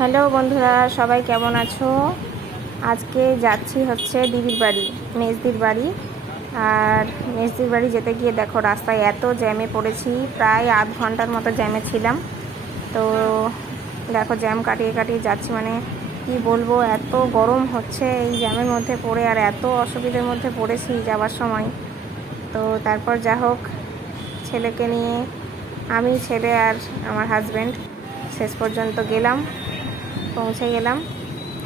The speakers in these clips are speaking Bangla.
হ্যালো বন্ধুরা, সবাই কেমন আছো? আজকে যাচ্ছি হচ্ছে দিদির বাড়ি, মেজদির বাড়ি। আর মেজদির বাড়ি যেতে গিয়ে দেখো রাস্তায় এত জ্যামে পড়েছি, প্রায় আধ ঘন্টার মতো জ্যামে ছিলাম। তো দেখো জ্যাম কাটিয়ে কাটিয়ে যাচ্ছি, মানে কি বলবো, এত গরম হচ্ছে এই জ্যামের মধ্যে পড়ে, আর এত অসুবিধার মধ্যে পড়েছি যাওয়ার সময়। তো তারপর যা হোক, ছেলেকে নিয়ে আমি, ছেলে আর আমার হাজব্যান্ড শেষ পর্যন্ত পৌঁছে গেলাম।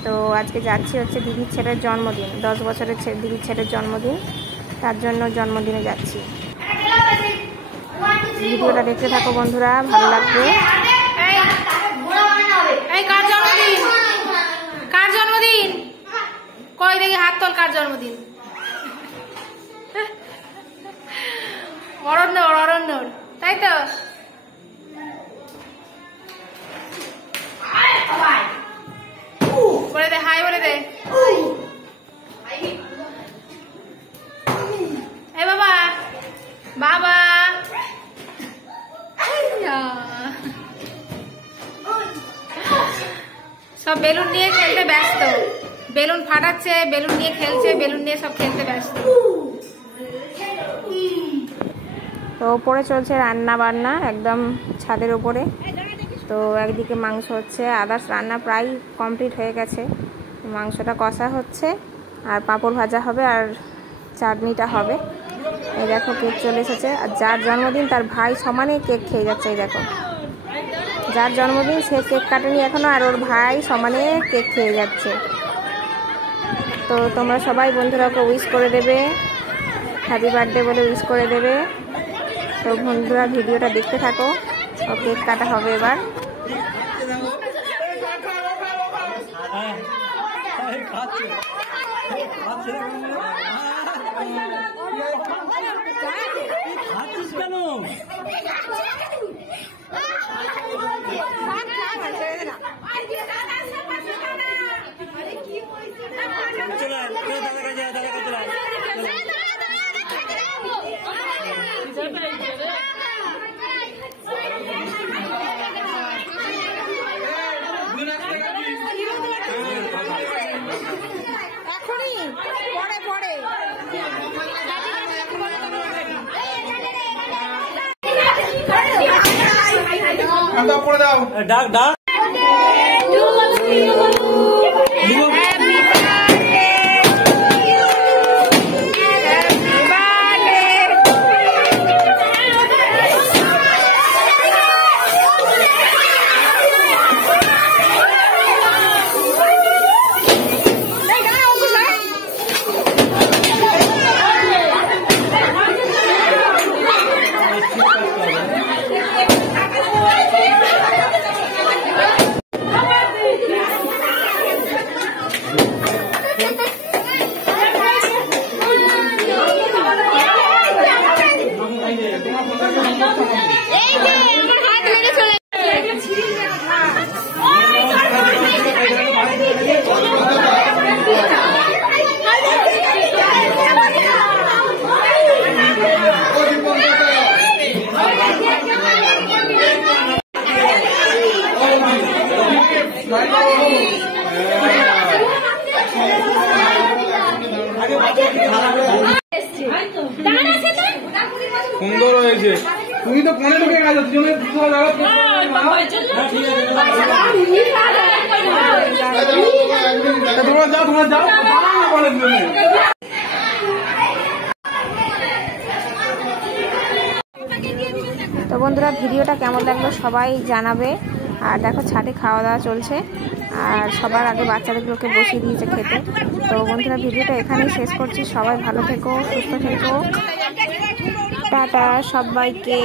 তো আজকে যাচ্ছি হচ্ছে দিদির ছেলের জন্মদিন, 10 বছরের দিদির ছেলের জন্মদিন, তার জন্য জন্মদিনে যাচ্ছি। ভিডিওটা দেখতে থাকো বন্ধুরা, ভালো লাগবে। কার জন্মদিন? কার জন্মদিন? কই দেখি হাত তোল, কার জন্মদিন? অরণ্যর, তাই তো? বলে দে, হাই বলে দে। এই বাবা, বাবা সব বেলুন নিয়ে খেলতে ব্যস্ত, বেলুন ফাটাচ্ছে, বেলুন নিয়ে খেলছে, বেলুন নিয়ে সব খেলতে ব্যস্ত। তো উপরে চলছে রান্না বান্না, একদম ছাদের উপরে। তো একদিকে মাংস হচ্ছে, আদার্স রান্না প্রায় কমপ্লিট হয়ে গেছে। মাংসটা কষা হচ্ছে, আর পাঁপড় ভাজা হবে, আর চাটনিটা হবে। এই দেখো কেক চলে এসেছে, আর যার জন্মদিন তার ভাই সমানে কেক খেয়ে যাচ্ছে। এই দেখো, যার জন্মদিন সে কেক কাটেনি এখনো, আর ওর ভাই সমানে কেক খেয়ে যাচ্ছে। তো তোমরা সবাই বন্ধুরা ওকে উইশ করে দেবে, হ্যাপি বার্থডে বলে উইশ করে দেবে। তো বন্ধুরা ভিডিওটা দেখতে থাকো, ও কেক কাটা হবে এবার। ডাক ডাক সুন্দর হয়েছে। তুমি তো ফোনে ঢুকে গেছো, তোমরা যাও। তো বন্ধুরা ভিডিওটা কেমন লাগলো সবাই জানাবে। আর দেখো ছাদে খাওয়া দাওয়া চলছে, আর সবার আগে বাচ্চাদেরকে বসিয়ে দিয়েছে খেতে। তো বন্ধুরা ভিডিওটা এখানেই শেষ করছি, সবাই ভালো থেকো, সুস্থ থেকো, টাটা সবাইকে।